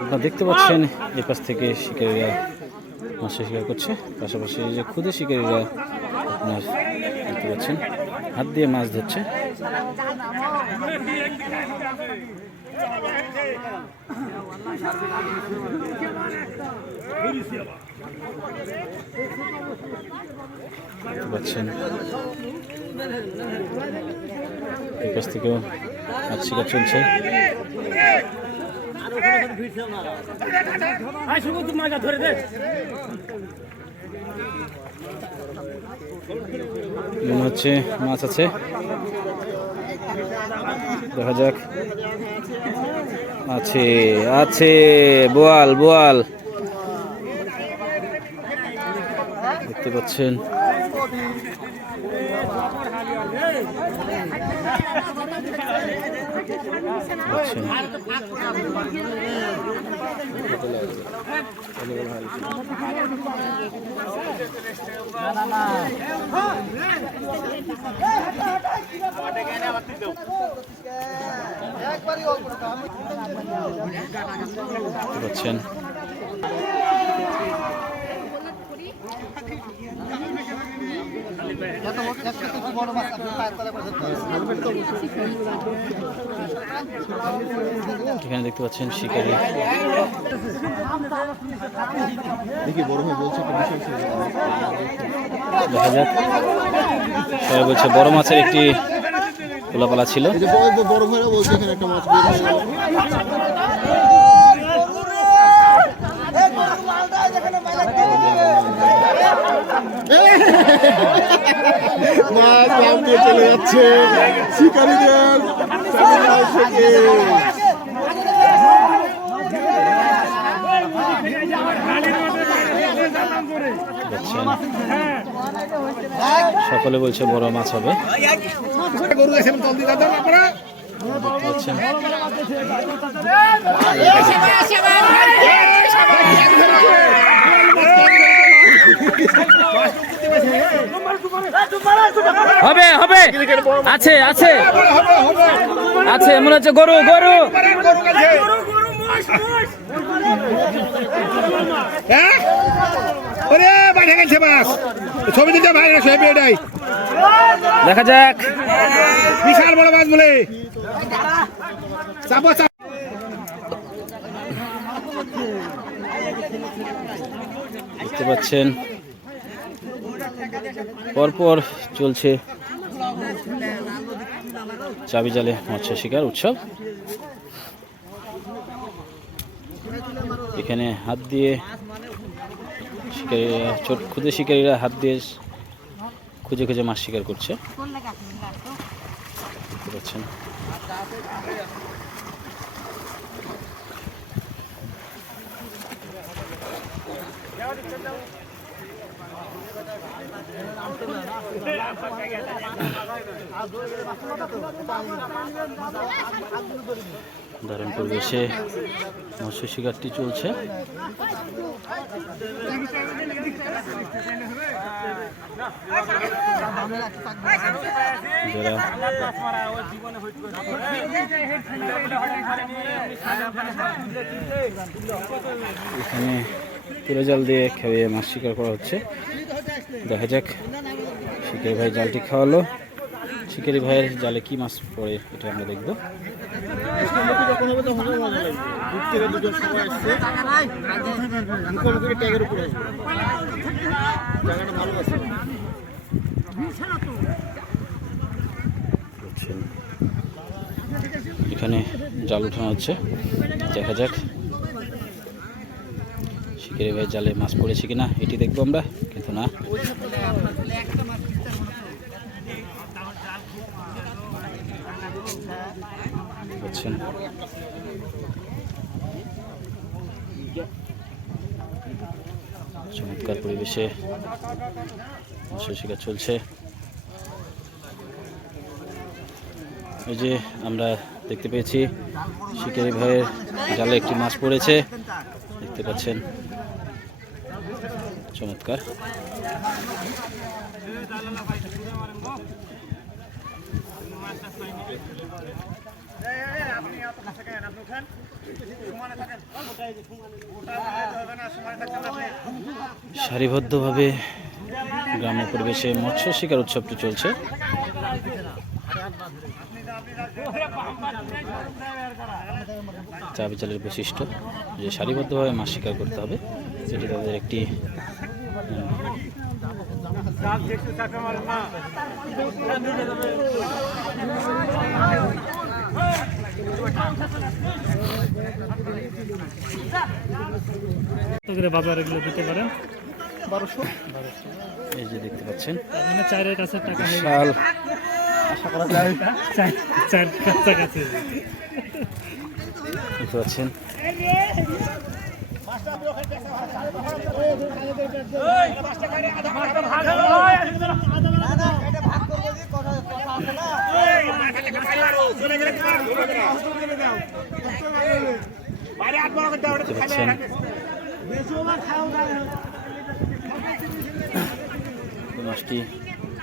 আপনারা দেখতে পাচ্ছেন এই পাশ থেকে শিকারীরা মাছ শিকার করছে, পাশাপাশি এই যে ক্ষুদে শিকারীরা আপনার দেখতে পাচ্ছেন হাত দিয়ে মাছ ধরছে। দেখতে পাচ্ছেন এই কাছ থেকেও মাছ শিকার চলছে। মনে হচ্ছে মাছ আছে, দেখা যাক। আছে আছে বোয়াল বোয়াল দেখতে পাচ্ছেন। পাচ্ছেন এখানে দেখতে পাচ্ছেন শিকারি। দেখা যাক, সবাই বলছে বড় মাছের একটি পোলাপালা ছিল। বড় ভাইরা বলছে এখানে একটা মাছ মাছ লাভ দিয়ে চলে যাচ্ছে শিকারীদের। সকলে বলছে বড় মাছ হবে। হবে হবে আছে আছে আছে মনে হচ্ছে গরু গরু। ছবি দিতে ভাই এটাই দেখা যাক। বিশাল বড় মাছ বলে দেখতে পাচ্ছেন পরপর চলছে চাবি জালে মৎস্য শিকার উৎসব। এখানে হাত দিয়ে ক্ষুদে শিকারীরা হাত দিয়ে খুঁজে খুঁজে মাছ শিকার করছে। দেখতে পাচ্ছেন দারুণ পরিবেশে মৎস্য শিকারটি চলছে। যারা এখানে তুলে জাল দিয়ে খেয়ে মাছ শিকার করা হচ্ছে। দেখা যাক, শিকারি ভাই জালটি খাওয়ালো, শিকারি ভাইয়ের জালে কি মাছ পড়ে এটা আমরা দেখবো। এখানে জাল উঠানো হচ্ছে, দেখা যাক শিকারি ভাই জালে মাছ পড়েছে কিনা এটি দেখবো আমরা, কিন্তু না। চমৎকার পরিবেশে মৎস্য শিকার চলছে। এই যে আমরা দেখতে পেয়েছি শিকারি ভাইয়ের জালে একটি মাছ পড়েছে, দেখতে পাচ্ছেন, চমৎকার। সারিবদ্ধভাবে গ্রাম্য পরিবেশে মৎস্য শিকার উৎসবটি চলছে। চাবিজালের বৈশিষ্ট্য যে সারিবদ্ধভাবে মাছ শিকার করতে হবে, এটি তাদের একটি বাজারে এগুলো দিতে পারেন 1200। এই যে দেখতে পাচ্ছেন মানে চারের কাছে টাকা নেই, বিশাল আশা করা যায় চার কাছাকাছি। দেখতে পাচ্ছেন দেখতে পাচ্ছেন এই মাছটি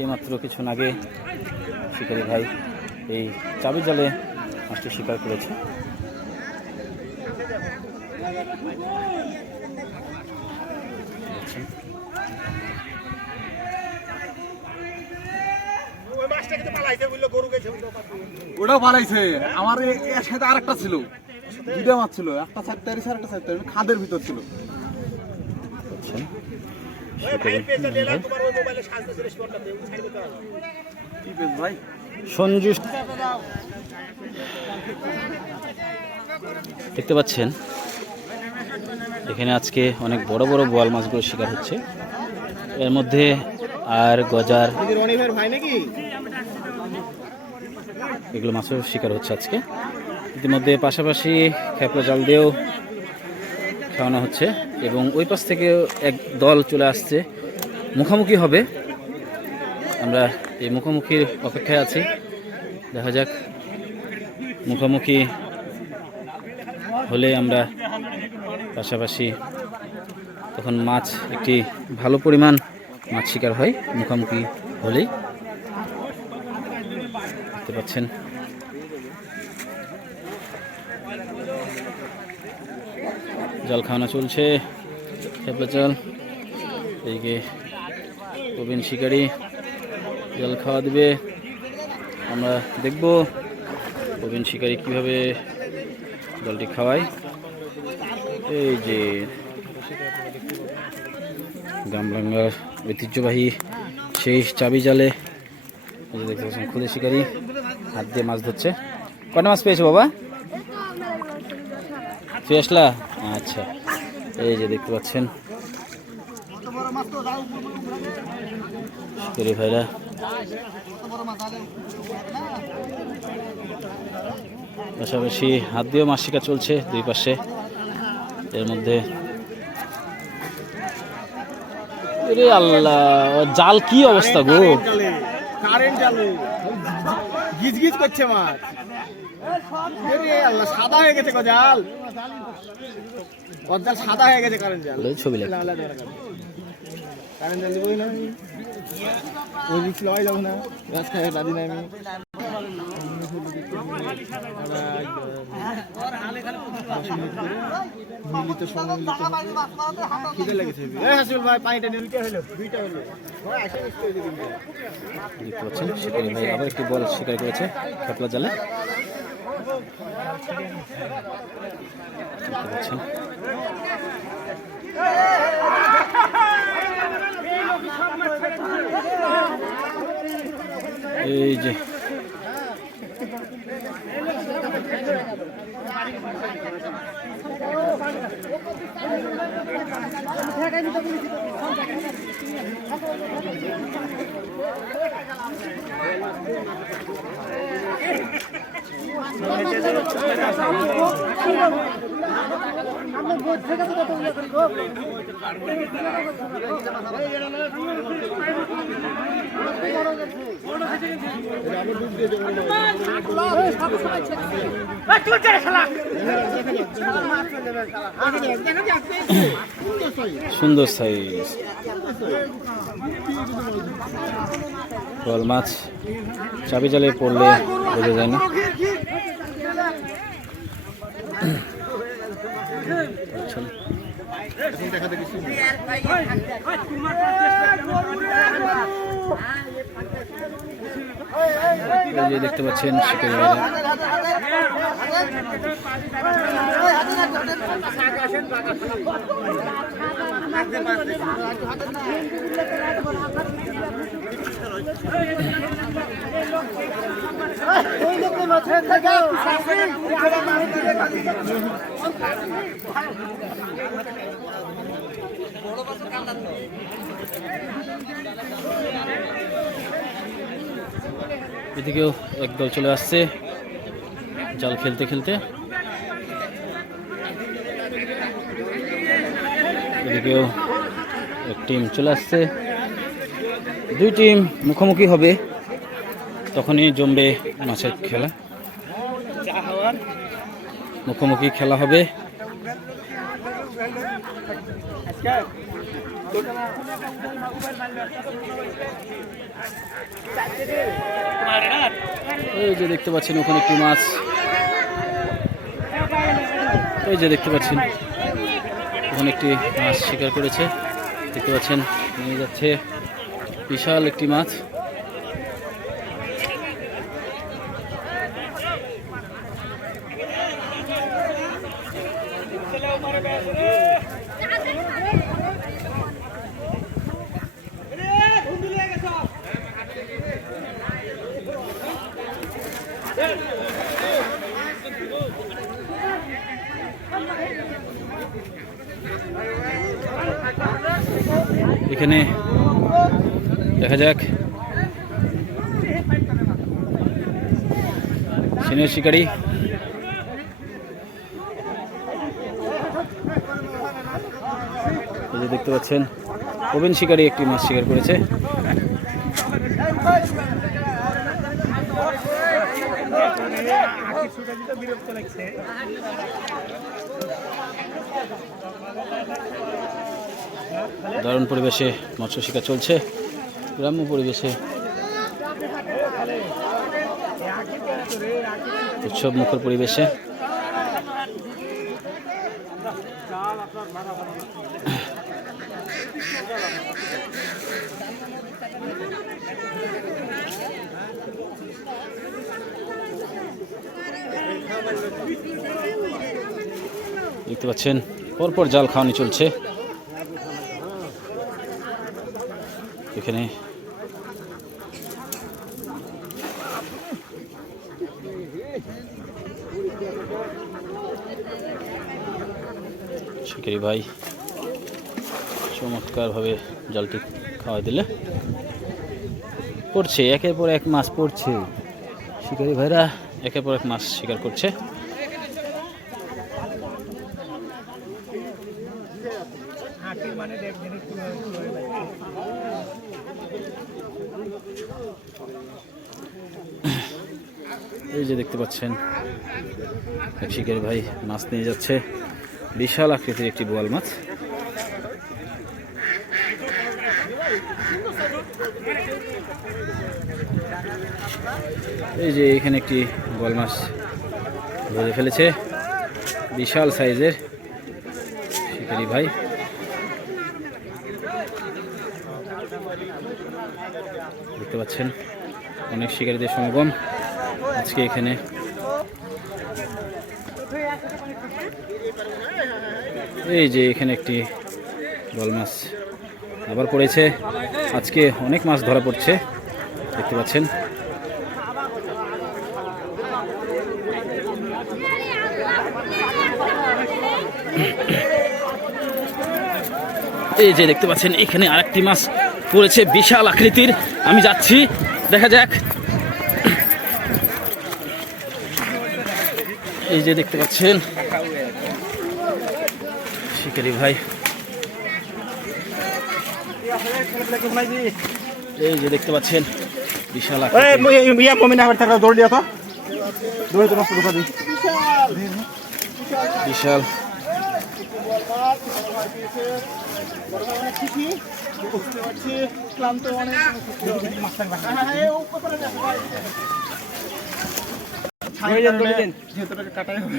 এইমাত্র কিছুক্ষণ আগে শিকারী ভাই এই চাবি জালে মাছটি শিকার করেছে। দেখছেন। ওটাও পালাইছে। আমার এর সাথে আরেকটা ছিল, দুইটা মাছ ছিল, একটা সাইড একটা সাইড খাদের ভিতর ছিল। দেখছেন শিকারী ভাই সঞ্জু দেখতে পাচ্ছেন এখানে আজকে অনেক বড় বড় বোয়াল মাছগুলো শিকার হচ্ছে। এর মধ্যে আর গজার এগুলো মাছও শিকার হচ্ছে আজকে। ইতিমধ্যে পাশাপাশি খেপলা জাল দিয়েও খাওয়ানো হচ্ছে এবং ওই পাশ থেকে এক দল চলে আসছে, মুখোমুখি হবে। আমরা এই মুখোমুখির অপেক্ষায় আছি, দেখা যাক মুখোমুখি হলে আমরা পাশাপাশি তখন মাছ একটি ভালো পরিমাণ মাছ শিকার হয় মুখোমুখি হলেই। দেখতে পাচ্ছেন জল খাওয়ানো চলছে, খেপলা জাল। এইদিকে প্রবীণ শিকারী জল খাওয়া দিবে, আমরা দেখব প্রবীণ শিকারী কিভাবে জলটি খাওয়ায়। এই যে গ্রামবাংলার ঐতিহ্যবাহী সেই চাবি জালে দেখতে পাচ্ছেন খুদে শিকারী হাত দিয়ে মাছ ধরছে। কটা মাছ পেয়েছো বাবা? তুই আসলা? আচ্ছা, এই যে দেখতে পাচ্ছেন শিকারী ভাইরা পাশাপাশি হাত দিয়েও মাছ শিকার চলছে দুই পাশে। এর মধ্যে আল্লাহ, জাল কি অবস্থা গো! কারেন্ট জালে গিজ গিজ করছে মাছ। আল্লাহ, সাদা হয়ে গেছে জাল, জাল সাদা হয়ে গেছে। কারেন্ট জাল ছবি লাগে কারেন্ট জাল দিবই না, ওই রিক্স লওয়াই যাবো না, গাছ খাই রাজি না আমি। মিলিত সম্মিলিত খিদে লেগেছে। ভাই পানিটা দুইটা হলো, দুইটা হলো। দেখতে পাচ্ছেন শিকারী ভাই আবার একটি বল শিকার করেছে খেপলা জালে। দেখতে পাচ্ছেন এই যে সুন্দর সাইজ বল মাছ চাবি জালে পড়লে বোঝা যায় না। আচ্ছা, এই যে দেখতে পাচ্ছেন শিকারি ভাইরা এদিকেও একদল চলে আসছে জাল খেলতে খেলতে। এদিকেও এক টিম চলে আসছে। দুই টিম মুখোমুখি হবে, তখনই জমবে মাছের খেলা। মুখোমুখি খেলা হবে। এই যে দেখতে পাচ্ছেন ওখানে একটি মাছ, এই যে দেখতে পাচ্ছেন ওখানে একটি মাছ শিকার করেছে। দেখতে পাচ্ছেন নিয়ে যাচ্ছে বিশাল একটি মাছ। এখানে দেখা যাক সিনিয়র শিকারী এই যে দেখতে পাচ্ছেন প্রবীণ শিকারী একটি মাছ শিকার করেছে। দারুণ পরিবেশে মৎস্য শিকার চলছে, গ্রাম্য পরিবেশে উৎসব মুখর পরিবেশে। দেখতে পাচ্ছেন পরপর জাল খাওয়ানি চলছে এখানে। শিকারি ভাই চমৎকারভাবে জালটি খাওয়া দিলে পড়ছে, একের পর এক মাছ পড়ছে। শিকারি ভাইরা একের পর এক মাছ শিকার করছে। এই যে দেখতে পাচ্ছেন এক শিকারি ভাই মাছ নিয়ে যাচ্ছে, বিশাল আকৃতির একটি বোয়াল মাছ। এই যে এখানে একটি বোয়াল মাছ ধরে ফেলেছে, বিশাল সাইজের শিকারি ভাই। দেখতে পাচ্ছেন অনেক শিকারীদের সমাগম আজকে এখানে। এই যে এখানে একটি বোয়াল মাছ আবার পড়েছে। আজকে অনেক মাছ ধরা পড়ছে দেখতে পাচ্ছেন। এই যে দেখতে পাচ্ছেন এখানে আরেকটি মাছ পড়েছে বিশাল আকৃতির। আমি যাচ্ছি, দেখা যাক। এই যে দেখতে পাচ্ছেন শিকারি ভাই, এই যে দেখতে পাচ্ছেন বিশাল বিশাল যেহেতু টাকা কাটাই হবে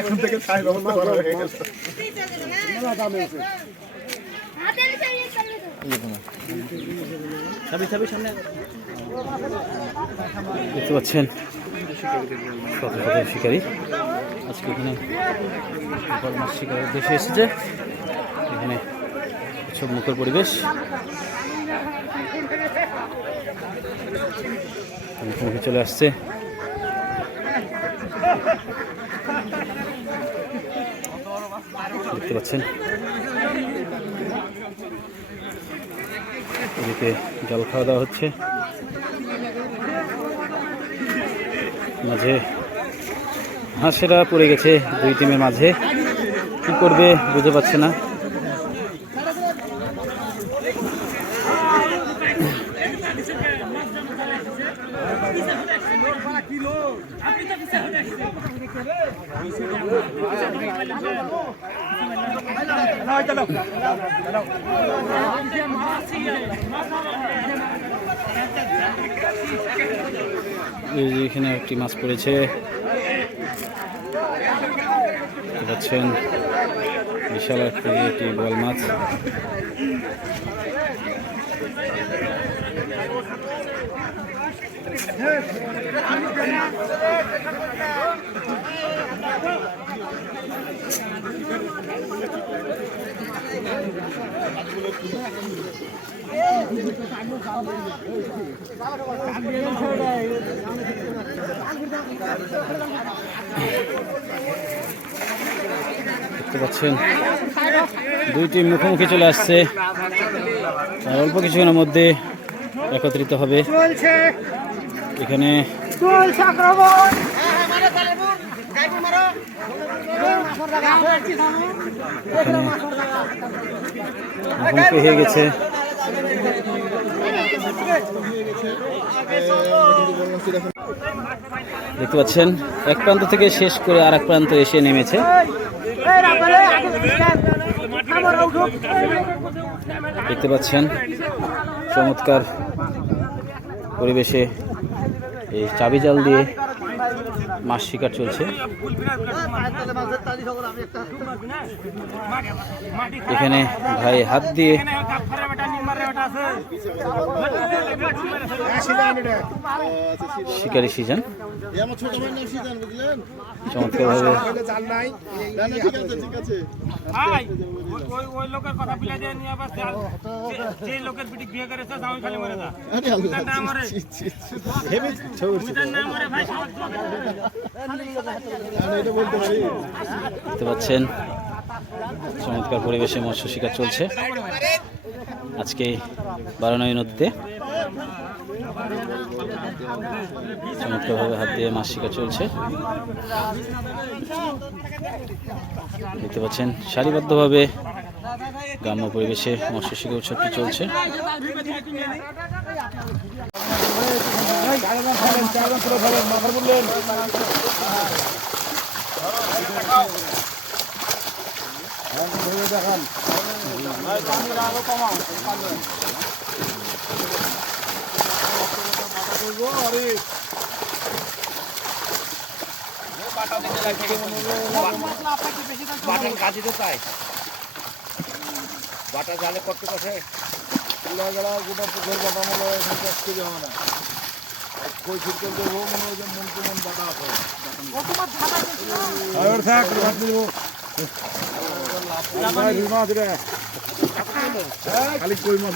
এখন থেকে ছাই ব্যবস্থা করা হয়ে গেছে। দেখতে পাচ্ছেন শত শত শিকারী আজকে এখানে বড় মাছ শিকারের দেশে এসেছে। এখানে উৎসব মুখর পরিবেশ, মুখোমুখি চলে আসছে। দেখতে পাচ্ছেন এদিকে জল খাওয়া দাওয়া হচ্ছে, মাঝে হাঁসেরা পড়ে গেছে দুই টিমের মাঝে, কি করবে বুঝতে পারছে না। এই যে এখানে একটি মাছ পড়েছে, দেখতে পাচ্ছেন বিশাল একটি বল মাছ। দেখতে পাচ্ছেন দুই টিম মুখোমুখি চলে আসছে, আর অল্প কিছুক্ষণের মধ্যে একত্রিত হবে। এখানে মুখোমুখি হয়ে গেছে। দেখতে পাচ্ছেন এক প্রান্ত থেকে শেষ করে আর এক প্রান্ত এসে নেমেছে। দেখতে পাচ্ছেন চমৎকার পরিবেশে এই চাবি জাল দিয়ে মাছ শিকার চলছে। এখানে ভাই হাত দিয়ে শিকারি সিজন চমৎকার ভাবে দেখতে পাচ্ছেন চমৎকার পরিবেশে মৎস্য শিকার চলছে আজকে বারানই নদীতে। চমৎকারভাবে হাত দিয়ে মাছ শিকার চলছে। দেখতে পাচ্ছেন সারিবদ্ধভাবে গ্রাম্য পরিবেশে মৎস্য শিকার উৎসবটি চলছে। বাটা জালে করতে কাছে গোটা পুকুর বাটা মনে হয় না কই ফিরতে দেবো মনে হয় যে মন তো মন বাটা আছে খালি কই মাছ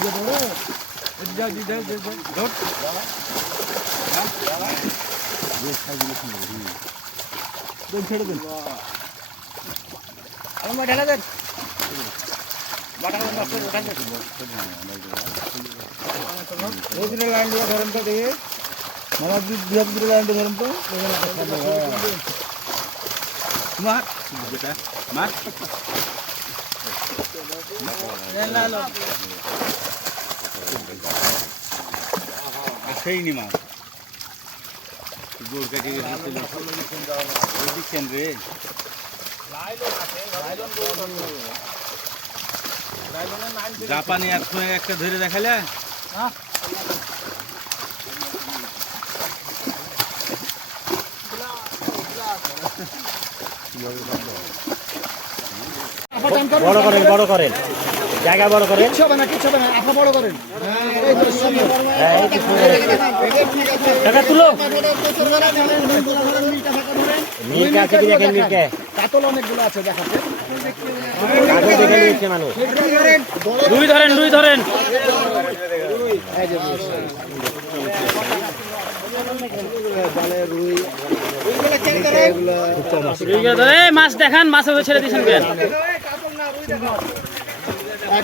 ছেড়ে দেন আমার ঢালা দেন লাইন দিয়ে ধরেন তো দেখে আমার দুই লাইন দিয়ে ধরেন তো সেই নি মাছ গোল কাটিয়ে দিচ্ছেন রে জাপানি একসময় একটা ধরে দেখালে বড় করেন, বড় করেন, জায়গা বড় করেন। কিচ্ছু হবে না, কিচ্ছু হবে না, আপা বড় করেন। এই তো সুন্দর। হ্যাঁ, এই যে সুন্দর। টাকা তুলো। মিলকে আছে কি দেখেন, মিলকে কাতল অনেকগুলো আছে দেখাচ্ছে। কাগজ দেখে নিচ্ছে মানুষ। রুই ধরেন, রুই ধরেন। এই যে রুই। জালে রুই, এগুলো রুইগুলো ধরে এই মাছ দেখান, মাছ হবে ছেড়ে দিয়েছেন কেন?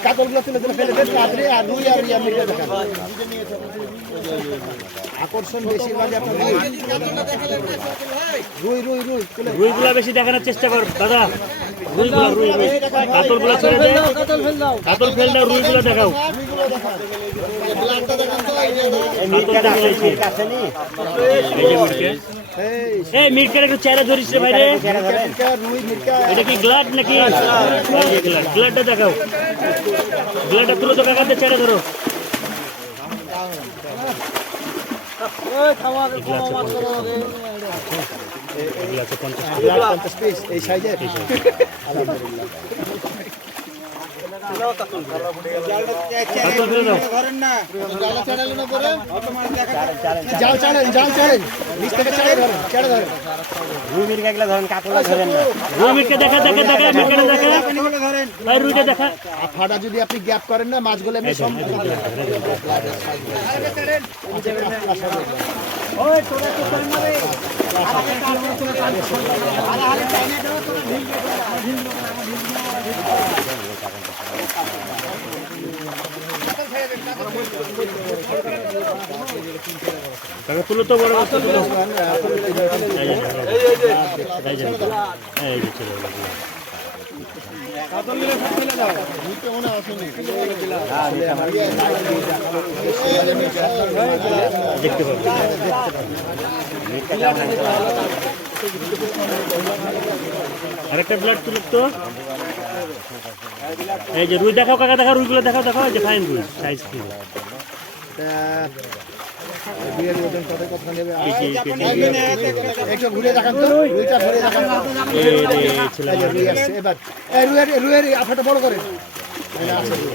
কাতলগুলো তুলে তুলে ফেলে দেন তাড়াতাড়ি, আর রুই আর ইয়া মিলে দেখান। আকর্ষণ বেশিরভাগ আপনার রুই রুই রুই তুলে রুইগুলা বেশি দেখানোর চেষ্টা কর দাদা। রুইগুলা, রুই রুই কাতলগুলা ছেড়ে দে, কাতল ফেল দাও, রুইগুলা দেখাও। এই মিলকে আছে, মিলকে আছে নি? এই যে মিটকে, এই মিটকে একটু চেহারা ধরিস রে ভাইরে। মির্কা, রুই মির্কা। এটা কি গ্লাড নাকি? এই যে গ্লাড, গ্লাডটা দেখাও। গ্লাডটা তুলে তো কাকাতে চেহারা ধরো। এগুলা আছে 50 ব্লাড 50 পিস এই সাইজে। আলহামদুলিল্লাহ। কাতল ফেলে দাও। জাল ছাড়েন, জাল ছাড়েন, নিচ থেকে ছেড়ে ধরেন, ছেড়ে ধরেন। রুই মিলকে এগুলো ধরেন, কাতলা ধরেন না। রুই মিটকে দেখা, দেখা, দেখা, মিটকে দেখা। ভাই রুইটা দেখা। ফাটা যদি আপনি গ্যাপ করেন না, মাছগুলো এমনি কাকা তুলো তো বড় বড় তুলো। এই যে চলে গেল। দেখতে পাবো। আরেকটা ব্লাড তুলো তো। এই যে রুই দেখাও কাকা, দেখাও রুইগুলো দেখাও, দেখাও। এই যে ফাইন রুই, সাইজ কি। বিয়ের ওজন কত কথা নেবে? এই যে একটু ঘুরে দেখান তো, রুইটা ঘুরে দেখান। ছেলে এই যে রুই আসছে এবার। এই রুইয়ের আফাটা বড় করেন। এই আছে রুই।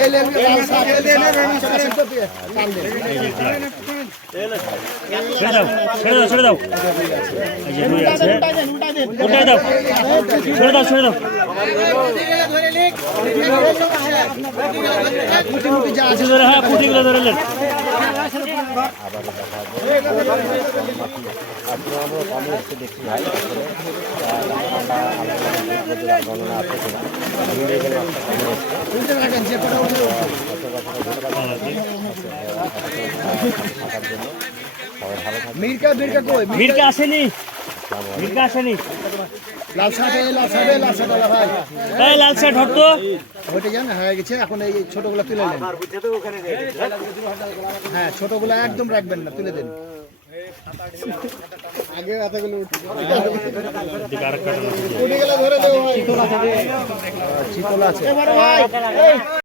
এই লেন লাল সাপ আসেন তো টান দেন। ছেড়ে দাও, ছেড়ে দাও, ছেড়ে দাও। এই যে রুই আছে, উঠাই দাও, ছেড়ে দাও, ছেড়ে দাও। মুটি মুটি যা পুঁটি ধরে, হ্যাঁ পুঁটিগুলো ধরে নেন। আমরা কমে একটু দেখছি ভাই, আসলে গণনা আছে কিনা। উল্টে রাখেন, যে কটা উঠে মির্কা মির্কা কই? মির্কা আসেনি, মির্কা আসেনি। লাল সাপে, লাল সাপে, লাল সাপে ভাই। এই লাল শার্ট হটতো। ওইটা জান হয়ে গেছে, এখন এই ছোটগুলা তুলে নেন। হ্যাঁ, ছোটগুলা একদম রাখবেন না, তুলে দেন। আগে এতগুলো এদিকে আরেকটা উঠে গেলে ধরে দেবো ভাই। চিতল আছে।